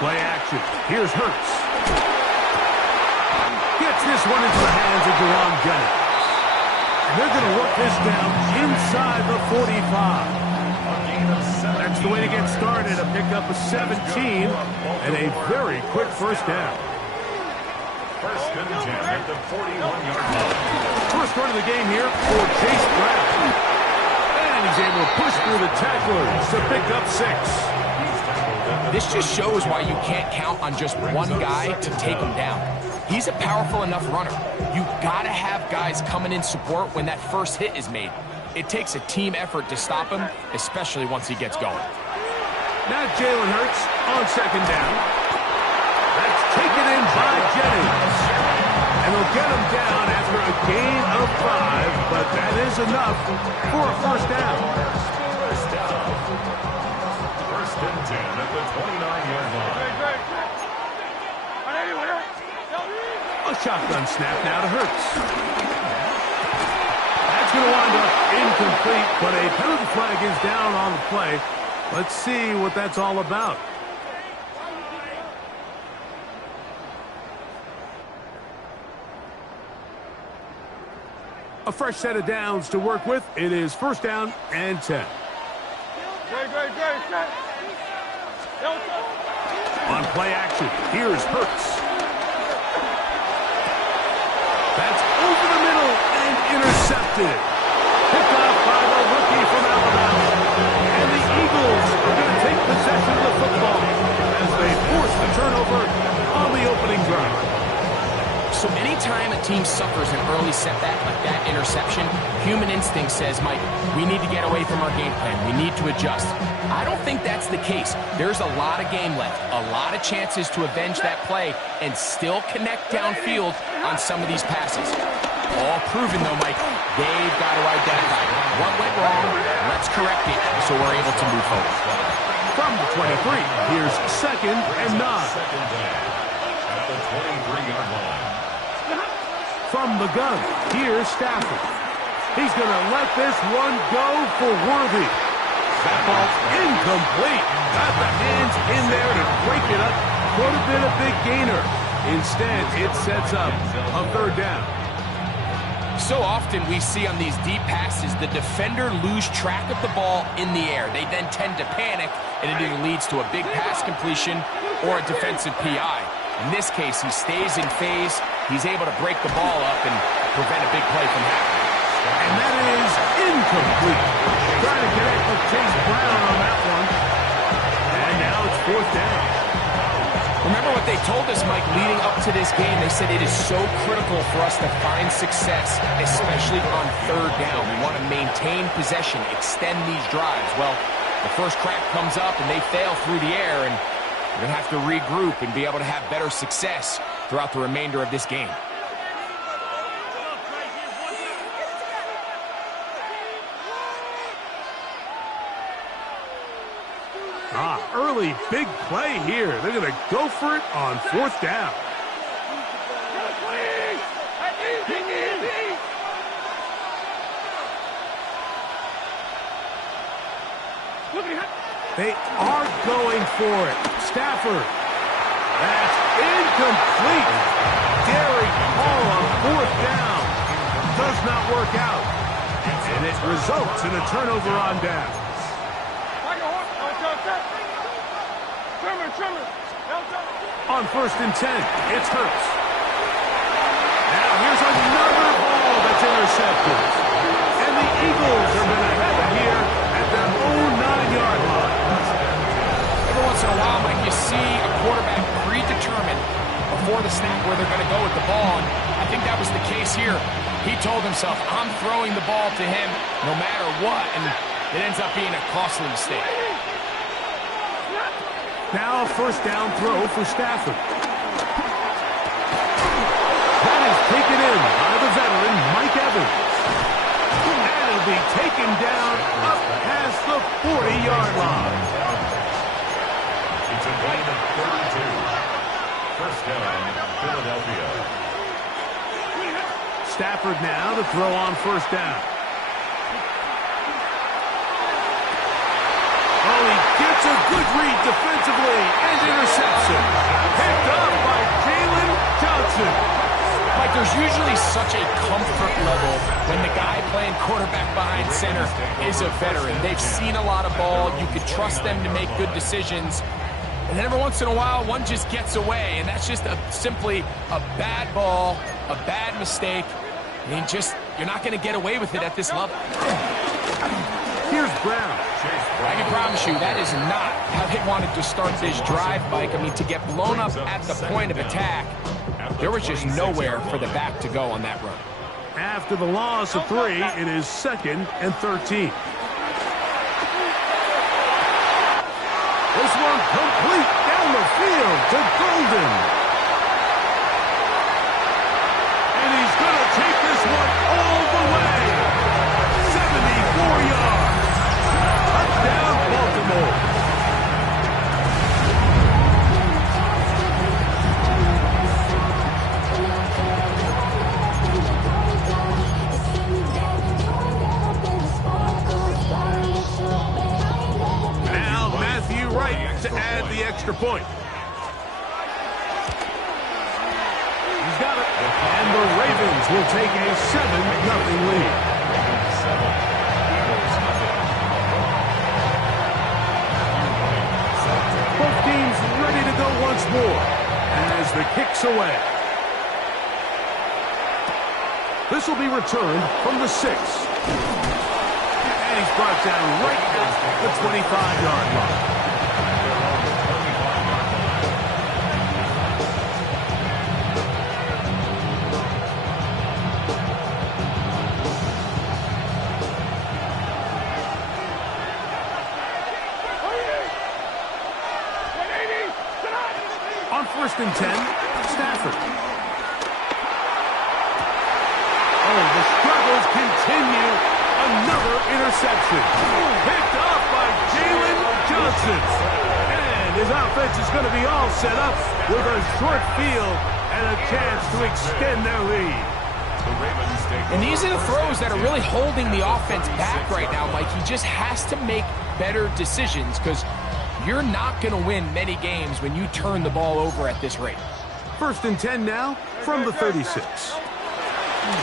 Play action. Here's Hurts. Gets this one into the hands of Deron Jennings. And they're going to work this down inside the 45. That's the way to get started. A pickup of 17 and a very quick first down. First and 10 at the 41-yard line. First run of the game here for Chase Brown. And he's able to push through the tacklers to pick up 6. This just shows why you can't count on just one guy to take him down. He's a powerful enough runner. You gotta have guys coming in support when that first hit is made. It takes a team effort to stop him, especially once he gets going. Now Jalen Hurts on second down. That's taken in by Jennings. And they'll get him down after a gain of 5, but that is enough for a first down. First and 10 at the 29-yard line. A shotgun snap now to Hurts. That's going to wind up incomplete, but a penalty flag is down on the play. Let's see what that's all about. A fresh set of downs to work with. It is first down and 10. On play action, here's Hurts. That's over the middle and intercepted. Picked off by the rookie from Alabama. And the Eagles are going to take possession of the football as they force the turnover on the opening drive. So anytime a team suffers an early setback like that interception, human instinct says, Mike, we need to get away from our game plan. We need to adjust. I don't think that's the case. There's a lot of game left, a lot of chances to avenge that play and still connect downfield on some of these passes. All proven, though, Mike, they've got to identify what went wrong, let's correct it so we're able to move forward. From the 23, here's second and 9. Second down at the 23-yard line. From the gun, here's Stafford. He's going to let this one go for Worthy. That ball's incomplete. Got the hands in there to break it up. Could have been a big gainer. Instead, it sets up a third down. So often we see on these deep passes, the defender lose track of the ball in the air. They then tend to panic, and it either leads to a big pass completion or a defensive PI. In this case, he stays in phase. He's able to break the ball up and prevent a big play from happening. And that is incomplete. Trying to connect with Chase Brown on that one. And now it's fourth down. Remember what they told us, Mike, leading up to this game? They said it is so critical for us to find success, especially on third down. We want to maintain possession, extend these drives. Well, the first crack comes up and they fail through the air, and we're going to have to regroup and be able to have better success throughout the remainder of this game. Early big play here. They're going to go for it on fourth down. They are going for it. Stafford. That's incomplete. Derek Hall on fourth down. Does not work out. And it results in a turnover on down. On first and 10, it's Hurts. Now here's another ball that's intercepted. And the Eagles are going to have it here at their own 9-yard line. Every once in a while, Mike, you see a quarterback predetermined before the snap where they're going to go with the ball. And I think that was the case here. He told himself, I'm throwing the ball to him no matter what. And it ends up being a costly mistake. Now a first down throw for Stafford. That is taken in by the veteran, Mike Evans. And it'll be taken down up past the 40-yard line. It's a gain of 32. First down, Philadelphia. Stafford now to throw on first down. Good read defensively and interception. Picked up by Jalen Johnson. Like, there's usually such a comfort level when the guy playing quarterback behind center is a veteran. They've seen a lot of ball. You can trust them to make good decisions. And then every once in a while, one just gets away, and that's just simply a bad ball, a bad mistake. I mean, you're not going to get away with it at this level. Here's Brown. I can promise you that is not how they wanted to start this drive, Mike. I mean, to get blown up at the point of attack, there was just nowhere for the back to go on that run. After the loss of 3, it is 2nd and 13. This one complete down the field to Golden. And he's going to take this one all the way. 74 yards. Touchdown, Baltimore. To add the extra point. He's got it. And the Ravens will take a 7-0 lead. Both teams ready to go once more as the kick's away. This will be returned from the 6. And he's brought down right at the 25-yard line. On 1st and 10, Stafford. Oh, the struggles continue. Another interception. Picked up by Jalen Johnson. And his offense is going to be all set up with a short field and a chance to extend their lead. And these are the throws that are really holding the offense back right now, Mike. He just has to make better decisions because you're not going to win many games when you turn the ball over at this rate. 1st and 10 now from the 36.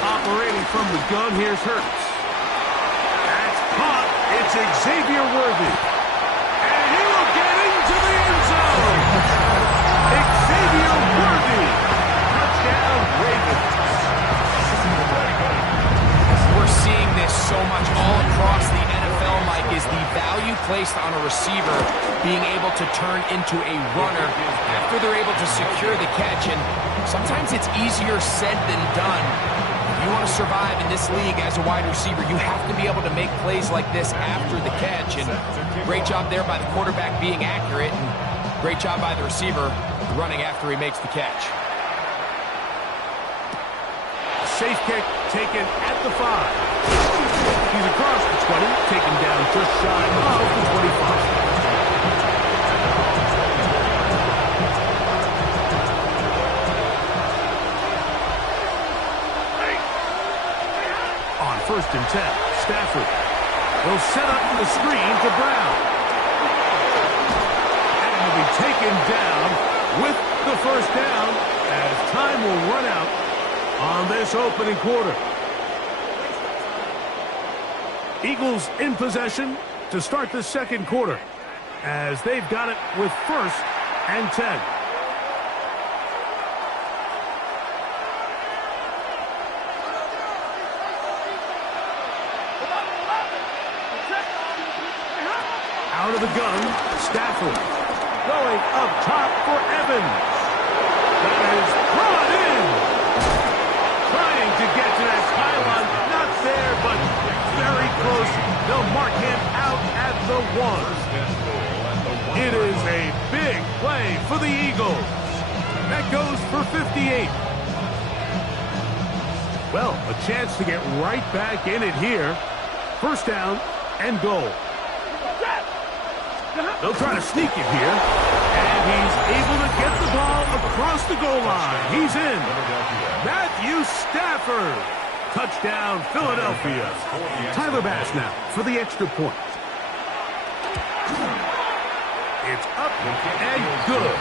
Operating from the gun, here's Hurts. That's caught. It's Xavier Worthy. And he will get into the end zone. Xavier Worthy. Touchdown, Ravens. We're seeing this so much all across the NFL, Mike, is the value placed on a receiver being able to turn into a runner after they're able to secure the catch. And sometimes it's easier said than done. If you want to survive in this league as a wide receiver, you have to be able to make plays like this after the catch. And great job there by the quarterback being accurate, and great job by the receiver running after he makes the catch. Safe kick taken at the 5. He's across the 20, taken down just shy of the 25. On 1st and 10, Stafford. He'll set up the screen to Brown. And he'll be taken down with the 1st down as time will run out on this opening quarter. Eagles in possession to start the 2nd quarter as they've got it with 1st and 10. Out of the gun, Stafford going up top for Evans. That is brought in. Trying to get to that pylon, not there, but very close. They'll mark him out at the 1. It is a big play for the Eagles. That goes for 58. Well, a chance to get right back in it here. 1st down and goal. They'll try to sneak it here. And he's able to get the ball across the goal line. He's in. Matthew Stafford. Touchdown, Philadelphia. Tyler Bass now for the extra point. It's up and good.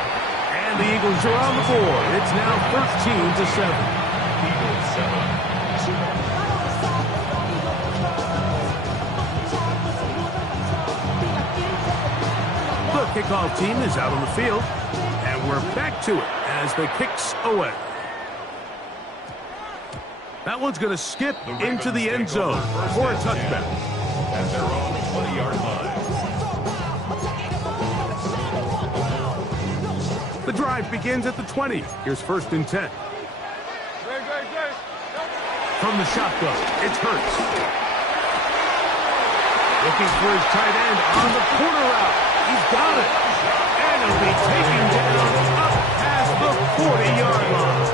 And the Eagles are on the board. It's now 13-7. Eagles 7. The kickoff team is out on the field, and we're back to it as the kick's away. That one's going to skip into the end zone for a touchback. At their own 20-yard line. The drive begins at the 20. Here's 1st and 10. From the shotgun, it's Hurts. Looking for his tight end on the corner route. He's got it. And he'll be taken down up past the 40-yard line.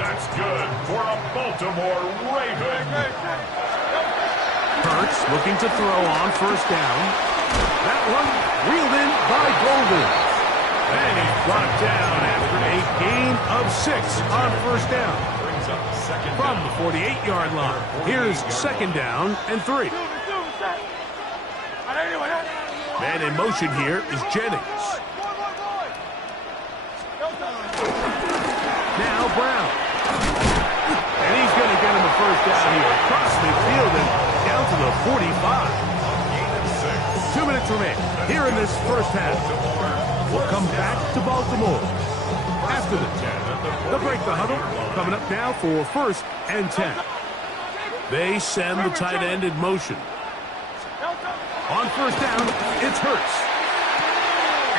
That's good for a Baltimore Raven. Hurts looking to throw on 1st down. That one reeled in by Golden. And he's brought down after a gain of 6 on 1st down. Brings up second From down. the 48-yard line, here's 2nd down and 3. Man in motion here is Jennings. Now Brown. And he's going to get him a 1st down here. Across midfield and down to the 45. 2 minutes remain here in this 1st half. We'll come back to Baltimore. After this, they'll break the huddle. Coming up now for 1st and 10. They send the tight end in motion. On 1st down, it's Hurts.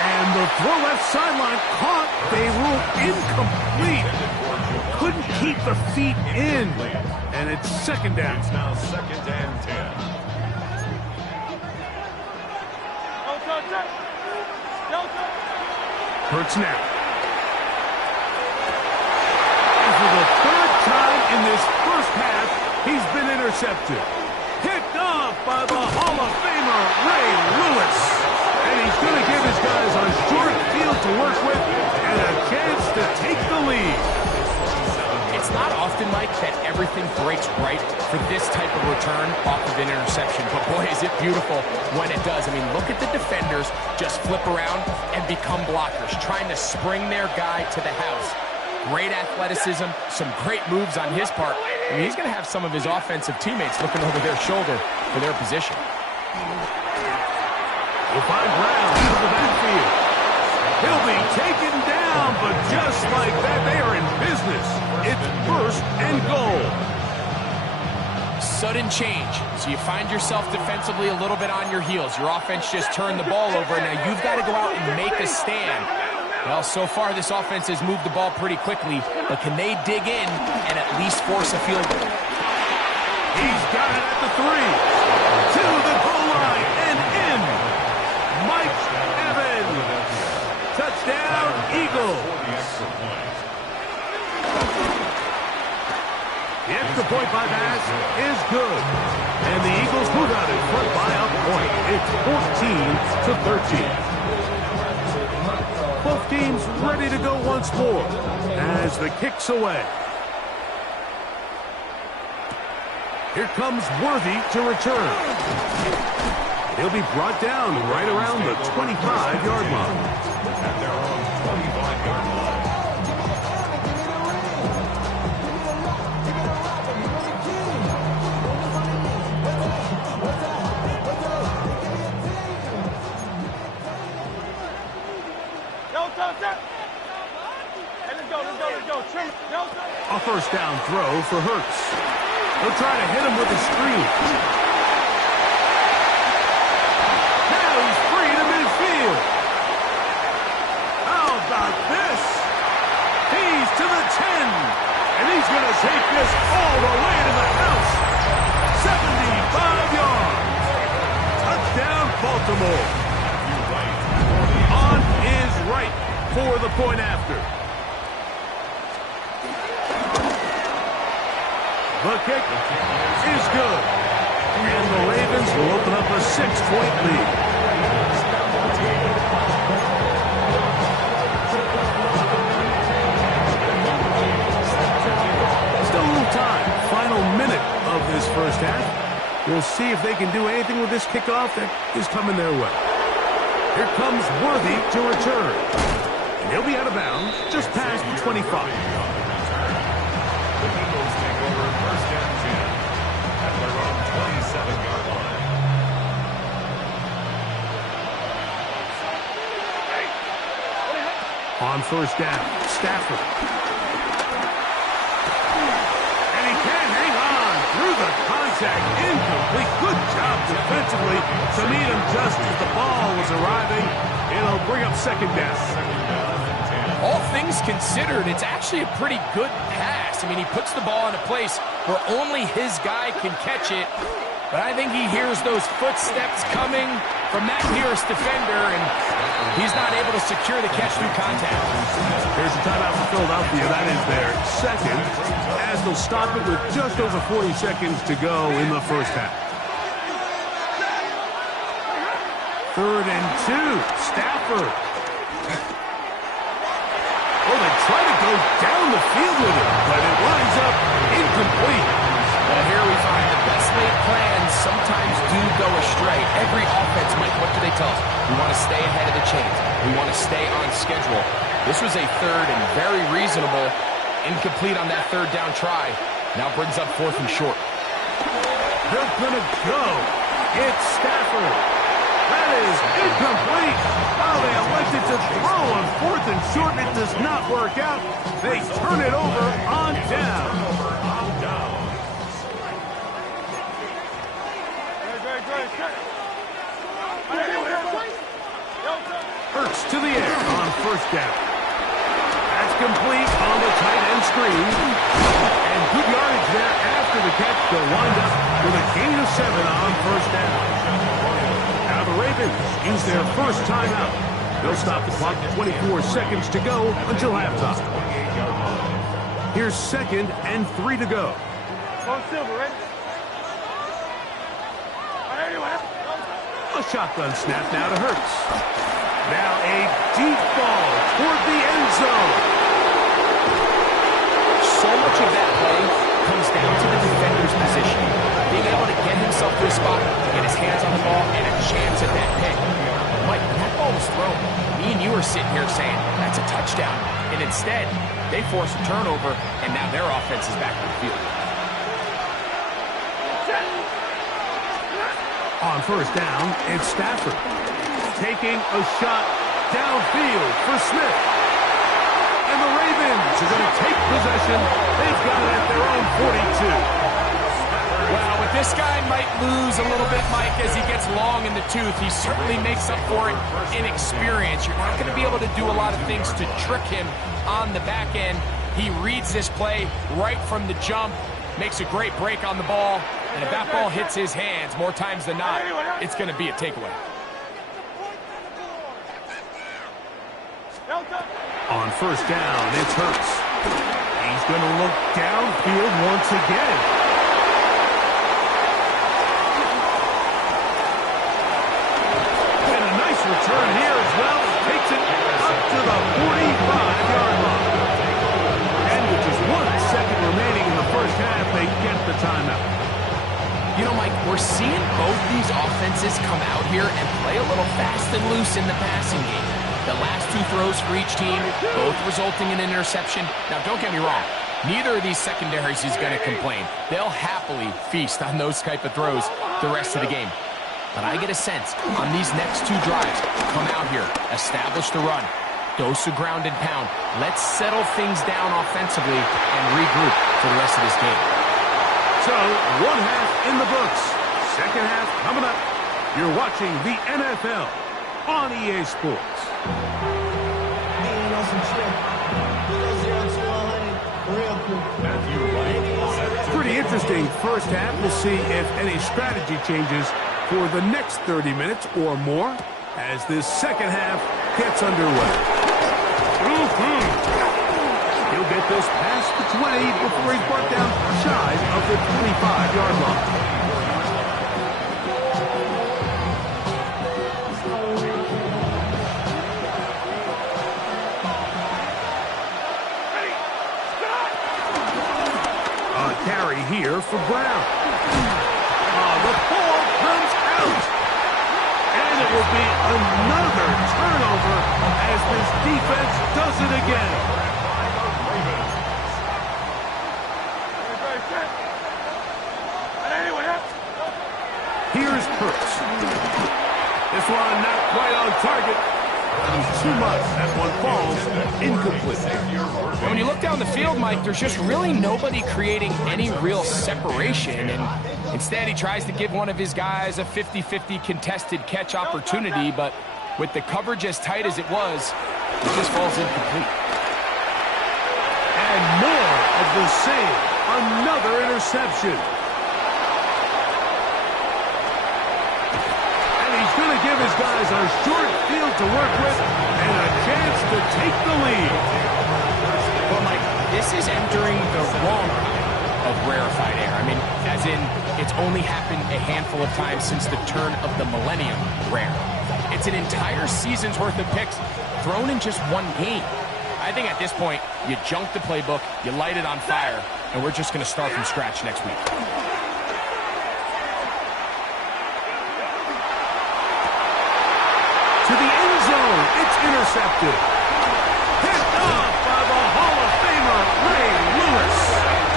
And the throw left sideline caught. They rule incomplete. Couldn't keep the feet in. And it's 2nd down. It's now 2nd and 10. Hurts now. And for the 3rd time in this 1st half, he's been intercepted. Picked off by the Hall of Famer, Ray Lewis. And he's going to give his guys a short field to work with and a chance to take the lead. It's not often, Mike, that everything breaks right for this type of return off of an interception. But boy, is it beautiful when it does. I mean, look at the defenders just flip around and become blockers, trying to spring their guy to the house. Great athleticism, some great moves on his part. I mean, he's going to have some of his offensive teammates looking over their shoulder for their position. We'll find Brown into the backfield. He'll be taken down, but just like that, they are in business. It's 1st and goal. Sudden change. So you find yourself defensively a little bit on your heels. Your offense just turned the ball over. Now you've got to go out and make a stand. Well, so far this offense has moved the ball pretty quickly, but can they dig in and at least force a field goal? He's got it at the 3. To the goal line and in. Mike Evans. Touchdown, Eagles. The extra point by Bass is good. And the Eagles move out in front by a point. It's 14-13. Both teams ready to go once more as the kick's away. Here comes Worthy to return. He'll be brought down right around the 25-yard line. At their own 25-yard line. A 1st down throw for Hurts. He'll try to hit him with a screen. Now he's free to midfield. How about this? He's to the 10. And he's going to take this all the way to the house. 75 yards. Touchdown, Baltimore. On is right for the point after. The kick is good. And the Ravens will open up a 6-point lead. Still a little time. Final minute of this 1st half. We'll see if they can do anything with this kickoff that is coming their way. Here comes Worthy to return. And he'll be out of bounds just past the 25. The Eagles take over first and 10 at their own 27-yard line. On first down, Stafford. And he can't hang on through the contact. Incomplete. Good job defensively to meet him just as the ball was arriving. It'll bring up second down. All things considered, it's actually a pretty good pass. I mean, he puts the ball in a place where only his guy can catch it. But I think he hears those footsteps coming from that nearest defender, and he's not able to secure the catch through contact. Here's a timeout for Philadelphia. That is their second, as they'll stop it with just over 40 seconds to go in the first half. 3rd and 2. Stafford. Oh, they try to go down the field with it, but it winds up incomplete. Well, here we find the best laid plans sometimes do go astray. Every offense, Mike, what do they tell us? We want to stay ahead of the chains. We want to stay on schedule. This was a 3rd and very reasonable. Incomplete on that 3rd down try. Now brings up 4th and short. They're going to go. It's Stafford. That is incomplete. Oh, they elected to throw on 4th and short, and it does not work out. They turn it over on down. Hurts to the air on first down. That's complete on the tight end screen. And good yardage there after the catch. They'll wind up with a gain of 7 on first down. Now the Ravens use their first timeout. They'll stop the clock at 24 seconds to go until halftime. Here's 2nd and 3 to go. A shotgun snap now to Hurts. Now a deep ball toward the end zone. So much of that play comes down to the defender's positioning. Being able to get himself to a spot, get his hands on the ball, and a chance at that pick. Mike, when that ball was thrown, me and you were sitting here saying, that's a touchdown. And instead, they force a turnover, and now their offense is back on the field. On first down, it's Stafford. Taking a shot downfield for Smith. And the Ravens are going to take possession. They've got it at their own 42. Well, with this guy might lose a little bit, Mike, as he gets long in the tooth. He certainly makes up for it in experience. You're not going to be able to do a lot of things to trick him on the back end. He reads this play right from the jump, makes a great break on the ball, and if that ball hits his hands more times than not, it's going to be a takeaway. On first down, it's Hurts. He's going to look downfield once again. And a nice return here as well. Takes it up to the 45-yard line. And with just 1 second remaining in the first half, they get the timeout. You know, Mike, we're seeing both these offenses come out here and play a little fast and loose in the passing game. The last 2 throws for each team, both resulting in an interception. Now, don't get me wrong. Neither of these secondaries is going to complain. They'll happily feast on those type of throws the rest of the game. But I get a sense on these next 2 drives, come out here, establish the run, dose of ground and pound. Let's settle things down offensively and regroup for the rest of this game. So, 1 half in the books. Second half coming up. You're watching the NFL on EA Sports. Pretty interesting first half. We'll see if any strategy changes for the next 30 minutes or more as this second half gets underway. He'll get this past the 20 before he's brought down shy of the 25-yard line. Carry here for Brown. The ball comes out. And And it will be another turnover as this defense does it again. Here's Hurts. This one not quite on target. Too much. That one falls incomplete. When you look down the field, Mike, there's just really nobody creating any real separation. And instead, he tries to give one of his guys a 50-50 contested catch opportunity. But with the coverage as tight as it was, it just falls incomplete. And more of the same. Another interception. He's going to give his guys a short field to work with and a chance to take the lead. Well, Mike, this is entering the wrong kind of rarefied air. I mean, as in, it's only happened a handful of times since the turn of the millennium rare. It's an entire season's worth of picks thrown in just one game. I think at this point, you junk the playbook, you light it on fire, and we're just going to start from scratch next week. To the end zone, it's intercepted. Picked off by the Hall of Famer, Ray Lewis.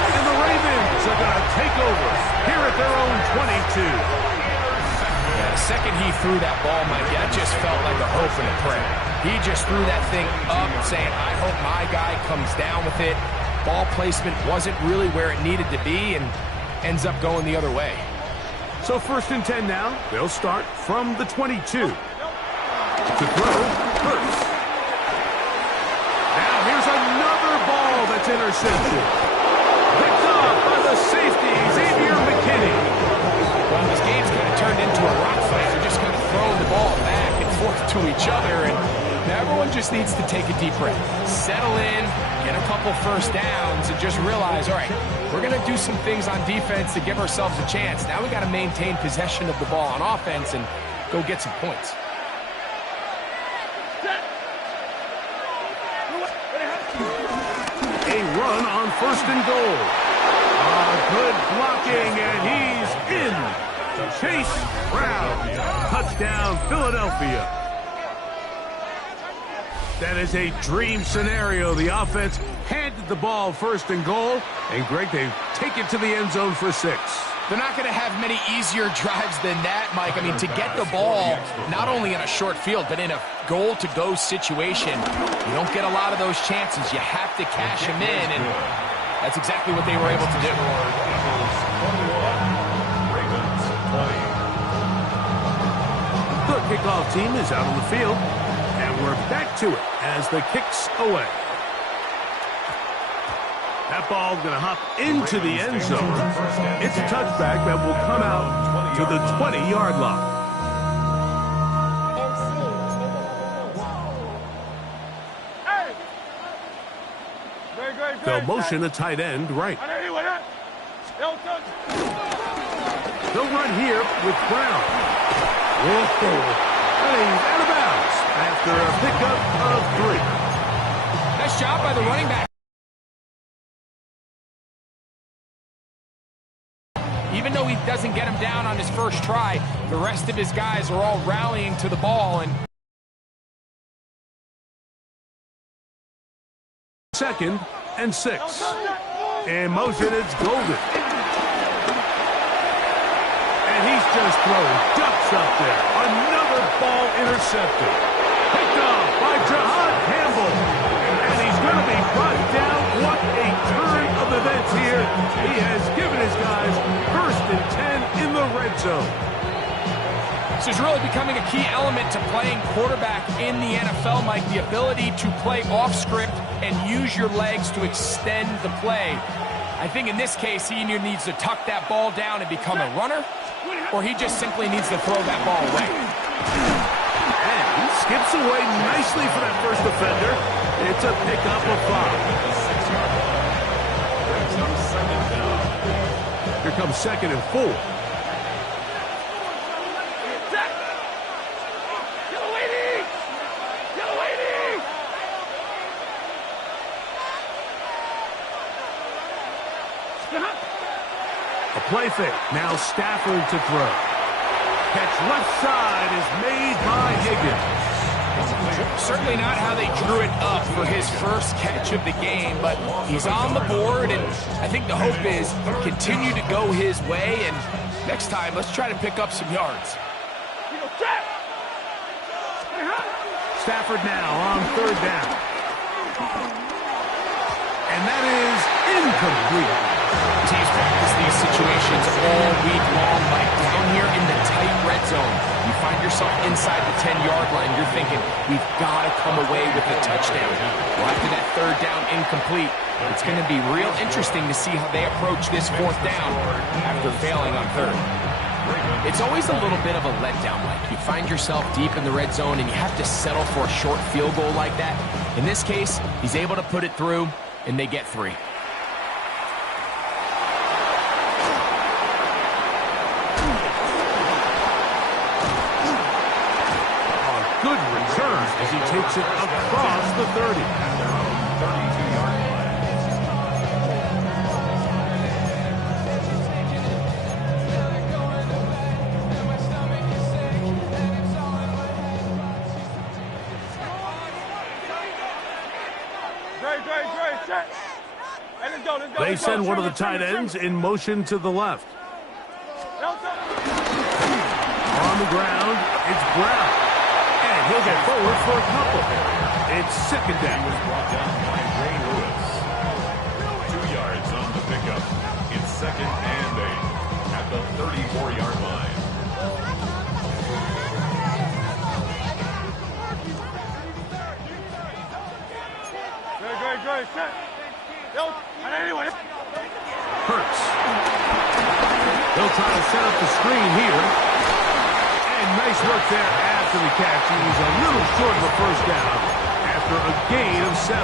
And the Ravens are going to take over here at their own 22. Yeah, the second he threw that ball, Mike, that just felt like a hope and a prayer. He just threw that thing up saying, I hope my guy comes down with it. Ball placement wasn't really where it needed to be and ends up going the other way. So 1st and 10 now. They'll start from the 22. To throw, Hurts. Now here's another ball that's intercepted. Picked off by the safety, Xavier McKinney. Well, this game's kind of turned into a rock fight. They're just kind of throwing the ball back and forth to each other, and everyone just needs to take a deep breath. Settle in, get a couple first downs, and just realize, all right, we're going to do some things on defense to give ourselves a chance. Now we got to maintain possession of the ball on offense and go get some points. A run on 1st and goal. Good blocking, and he's in. Chase Brown. Touchdown, Philadelphia. That is a dream scenario. The offense handed the ball 1st and goal, and Greg, they take it to the end zone for 6. They're not going to have many easier drives than that, Mike. I mean, to get the ball, not only in a short field, but in a goal-to-go situation, you don't get a lot of those chances. You have to cash them in, and that's exactly what they were able to do. The kickoff team is out on the field, and we're back to it as the kick's away. That ball's going to hop into the end zone. It's a touchback that will come out to the 20-yard line. They'll motion a tight end right. They'll run here with Brown. Whoa. And he's out of bounds after a pickup of 3. Nice job by the running back. Even though he doesn't get him down on his first try, the rest of his guys are all rallying to the ball. And 2nd and 6. In motion, it's Golden. And he's just throwing ducks up there. Another ball intercepted. Picked off by Jahad Campbell. And he's going to be brought down. What a turn of events here. He has given his guys 1st and 10 in the red zone. This is really becoming a key element to playing quarterback in the NFL, Mike. The ability to play off script and use your legs to extend the play. I think in this case, he either needs to tuck that ball down and become a runner, or he just simply needs to throw that ball away. And he skips away nicely for that first defender. It's a pickup of 5. Here comes 2nd and 4. A play fake. Now Stafford to throw. Catch left side is made by Higgins. Certainly not how they drew it up for his first catch of the game, but he's on the board, and I think the hope is continue to go his way, and next time, let's try to pick up some yards. Stafford now on third down. And that is incomplete. Teams practice these situations all week long, like down here in the tight red zone. You find yourself inside the 10-yard line, you're thinking, we've got to come away with a touchdown. Well, after that third down incomplete, it's going to be real interesting to see how they approach this fourth down after failing on third. It's always a little bit of a letdown, Mike. You find yourself deep in the red zone and you have to settle for a short field goal like that. In this case, he's able to put it through, and they get 3. Good return as he takes it across the 30. They send one of the tight ends in motion to the left. On the ground, it's Brown. And he'll get forward for a couple. It's second down. He was brought down by Ray Lewis. 2 yards on the pickup. It's second and 8 at the 34-yard line. Hurts. They'll try to set up the screen here. And nice work there after the catch. He was a little short of a first down after a gain of 7.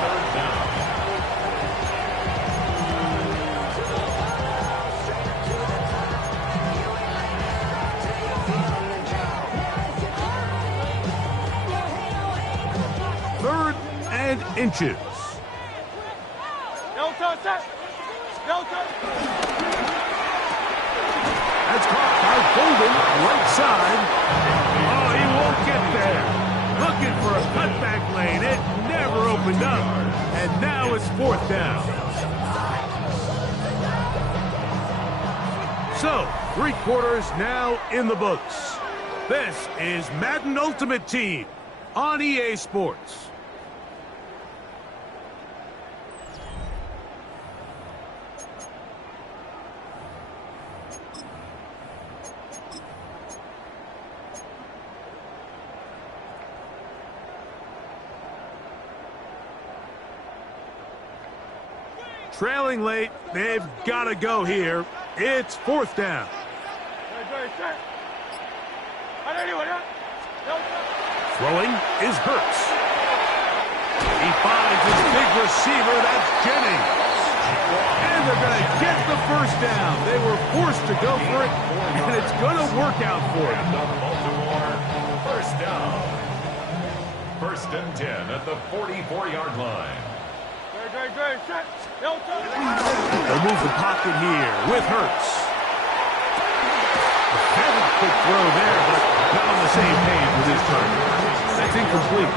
Third and inches. That's caught by Golden, right side. Oh, he won't get there. Looking for a cutback lane. It never opened up. And now it's fourth down. So, 3 quarters now in the books. This is Madden Ultimate Team on EA Sports. Trailing late, they've got to go here. It's fourth down. Throwing is Hurts. He finds his big receiver, that's Jennings. And they're going to get the first down. They were forced to go for it, and it's going to work out for them. Baltimore, first down. First and 10 at the 44-yard line. They'll move the pocket here with Hurts. Had a quick throw there, but not on the same page with his target. That's incomplete.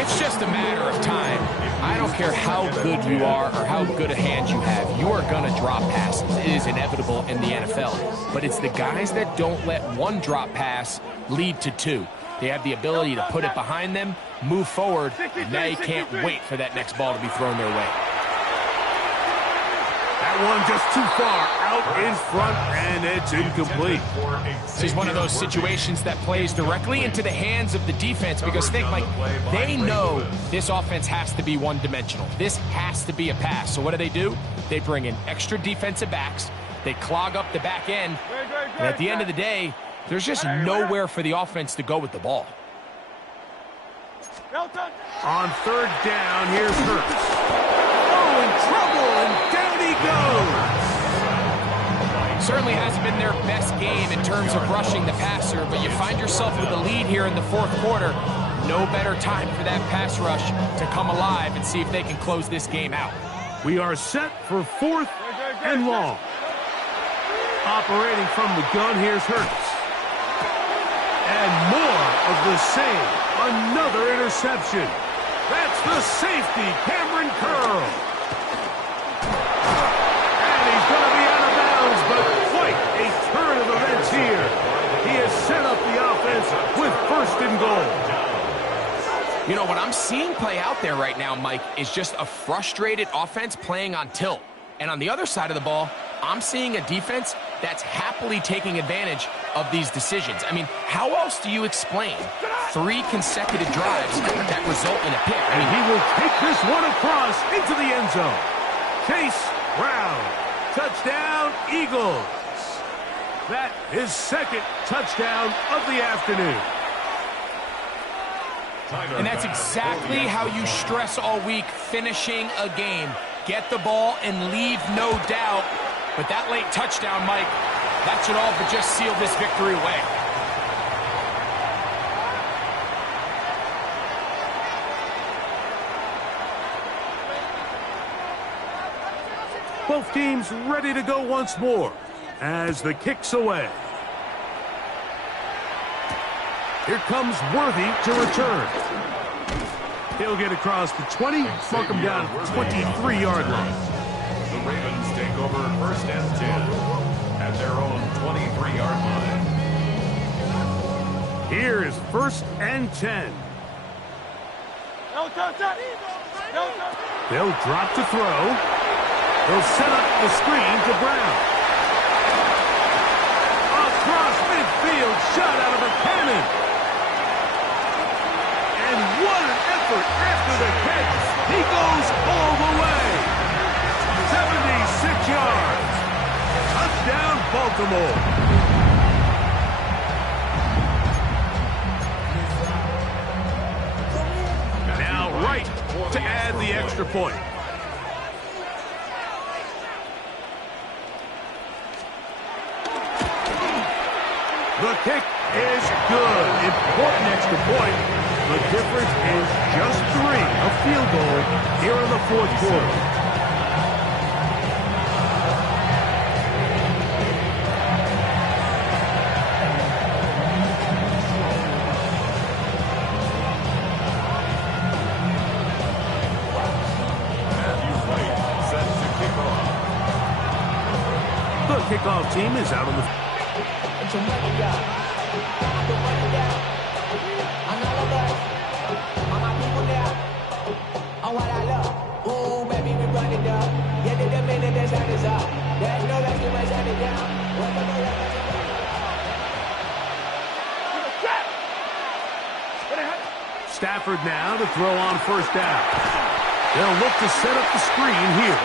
It's just a matter of time. I don't care how good you are or how good a hand you have. You are going to drop passes. It is inevitable in the NFL. But it's the guys that don't let one drop pass lead to 2. They have the ability to put it behind them, move forward, and they can't wait for that next ball to be thrown their way. That one just too far out in front, and it's incomplete. This is one of those situations that plays directly into the hands of the defense because think, like, they know this offense has to be one-dimensional. This has to be a pass. So what do? They bring in extra defensive backs. They clog up the back end. And at the end of the day, there's just nowhere for the offense to go with the ball. On third down, here's Hurts. Oh, in trouble, and down he goes. Certainly hasn't been their best game in terms of rushing the passer, but you find yourself with a lead here in the fourth quarter. No better time for that pass rush to come alive and see if they can close this game out. We are set for fourth and long. Operating from the gun, here's Hurts. And more of the same. Another interception. That's the safety, Cameron Curl. And he's going to be out of bounds, but quite a turn of events here. He has set up the offense with 1st and goal. You know, what I'm seeing play out there right now, Mike, is just a frustrated offense playing on tilt. And on the other side of the ball, I'm seeing a defense that's happily taking advantage of these decisions. I mean, how else do you explain 3 consecutive drives that result in a pick? And he will take this one across into the end zone. Chase Brown. Touchdown, Eagles. That is 2nd touchdown of the afternoon. And that's exactly how you stress all week, finishing a game. Get the ball and leave no doubt. But that late touchdown, Mike, that should all but just seal this victory away. Both teams ready to go once more as the kick's away. Here comes Worthy to return. He'll get across the 20, mark him down at the 23-yard line. The Ravens take over 1st and 10 at their own 23-yard line. Here is 1st and 10. They'll drop to throw. They'll set up the screen to Brown. Across midfield, shot out of a cannon. And what an effort after the catch. He goes all the way. 76 yards. Touchdown, Baltimore. Now right to add the extra point. The kick is good. Important extra point. The difference is just 3. A field goal here in the 4th quarter. Matthew White set to kick off. The kickoff team is out on the... Stafford now to throw on 1st down. They'll look to set up the screen here.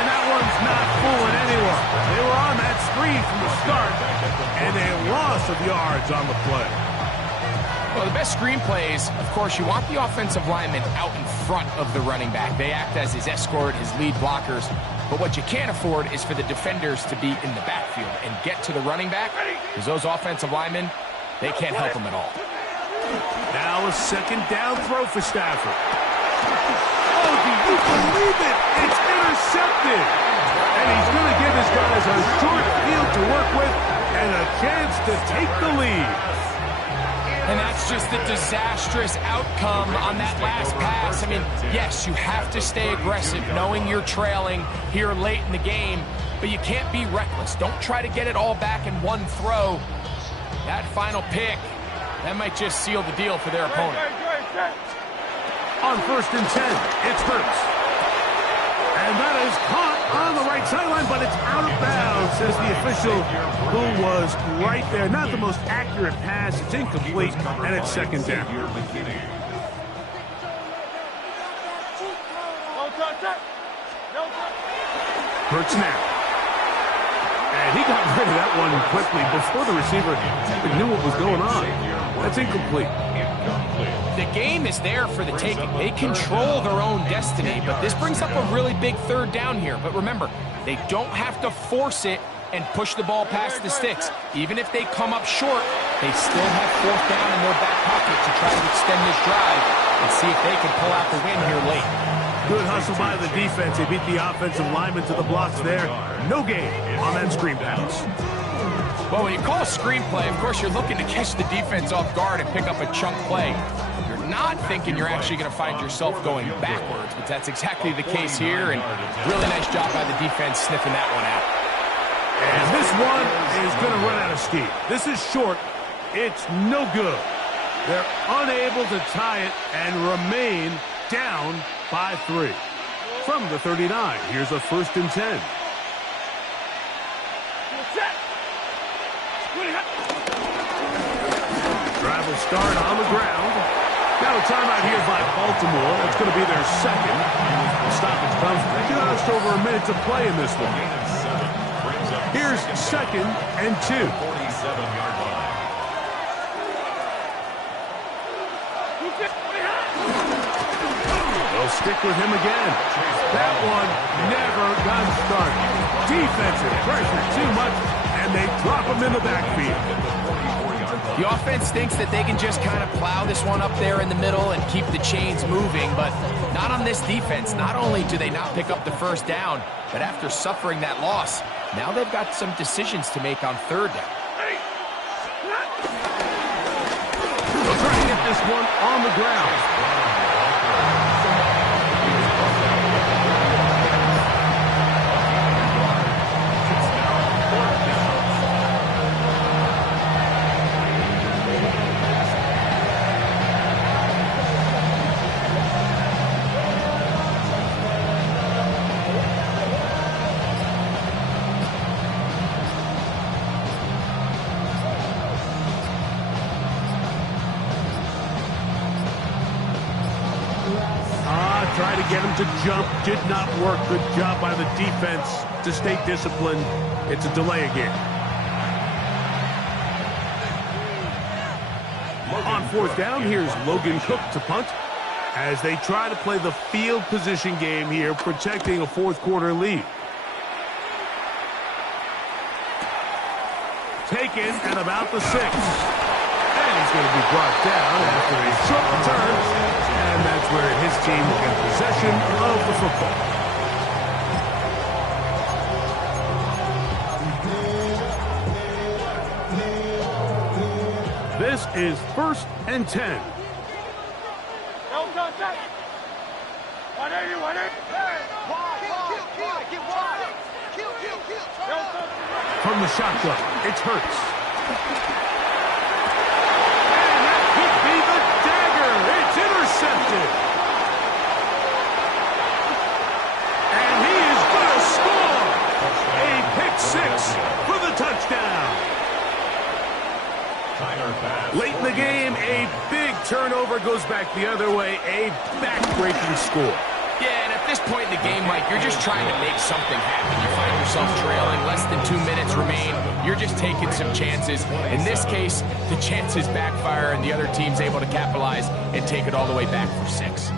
And that one's not fooling anyone. They were on that screen from the start, and a loss of yards on the play. Well, the best screen plays, of course, you want the offensive lineman out in front of the running back. They act as his escort, his lead blockers. But what you can't afford is for the defenders to be in the backfield and get to the running back, because those offensive linemen, they can't help them at all. Now a 2nd down throw for Stafford. Oh, do you believe it? It's intercepted. And he's going to give his guys a short field to work with and a chance to take the lead. And that's just the disastrous outcome on that last pass. I mean, yes, you have to stay aggressive knowing you're trailing here late in the game, but you can't be reckless. Don't try to get it all back in one throw. That final pick, that might just seal the deal for their opponent. On 1st and 10, it's Hurts. And that is caught on the right sideline, but it's out of bounds, says the official who was right there. Not the most accurate pass. It's incomplete, and it's 2nd down. Hurts now. And he got rid of that one quickly before the receiver even knew what was going on. That's incomplete. The game is there for the taking. They control their own destiny, but this brings up a really big 3rd down here. But remember, they don't have to force it and push the ball past the sticks. Even if they come up short, they still have 4th down in their back pocket to try to extend this drive and see if they can pull out the win here late. Good hustle by the defense. They beat the offensive lineman to the blocks there. No gain on that screen pass. Well, when you call a screenplay, of course, you're looking to catch the defense off guard and pick up a chunk play. You're not thinking you're actually going to find yourself going backwards, but that's exactly the case here, and really nice job by the defense sniffing that one out. And this one is going to run out of steam. This is short. It's no good. They're unable to tie it and remain down by 3. From the 39, here's a 1st and 10. Drive will start on the ground. Now a timeout here by Baltimore. That's going to be their second. The stoppage comes just over a minute to play in this one. Here's 2nd and 2. 47-yard line. They'll stick with him again. That one never got started. Defensive pressure too much, and they drop him in the backfield. The offense thinks that they can just kind of plow this one up there in the middle and keep the chains moving, but not on this defense. Not only do they not pick up the 1st down, but after suffering that loss, now they've got some decisions to make on 3rd down. They'll try to get this one on the ground. Try to get him to jump. Did not work. Good job by the defense to stay disciplined. It's a delay again. On 4th down, here's Logan Cook to punt as they try to play the field position game here, protecting a 4th quarter lead. Taken at about the 6. And he's going to be brought down after a short return. And that's where his team will get possession of the football. This is 1st and 10. From the shotgun, it's Hurts. Intercepted. And he is going to score. A pick 6 for the touchdown. Late in the game, a big turnover goes back the other way. A back-breaking score. Yeah, and at this point in the game, Mike, you're just trying to make something happen. You find yourself trailing, less than 2 minutes remain. You're just taking some chances. In this case, the chances backfire, and the other team's able to capitalize and take it all the way back for 6.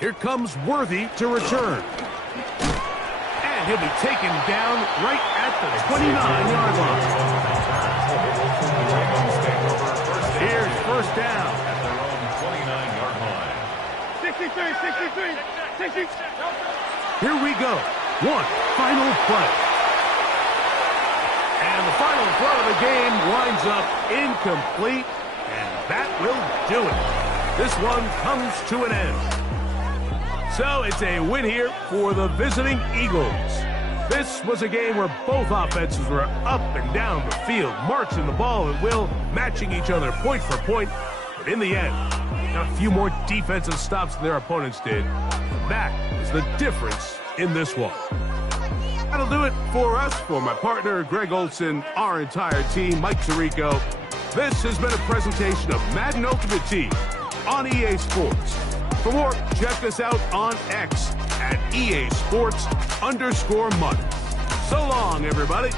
Here comes Worthy to return. And he'll be taken down right at the 29-yard line. Here's 1st down. 29-yard line. 63. Here we go. One final play. And the final throw of the game winds up incomplete, and that will do it. This one comes to an end. So it's a win here for the visiting Eagles. This was a game where both offenses were up and down the field, marching the ball at will, matching each other point for point. But in the end, got a few more defensive stops than their opponents did. That is the difference in this one. That'll do it for us. For my partner, Greg Olson, our entire team, Mike Tirico, this has been a presentation of Madden Ultimate Team on EA Sports. For more, check us out on X at EA Sports_Money. So long, everybody.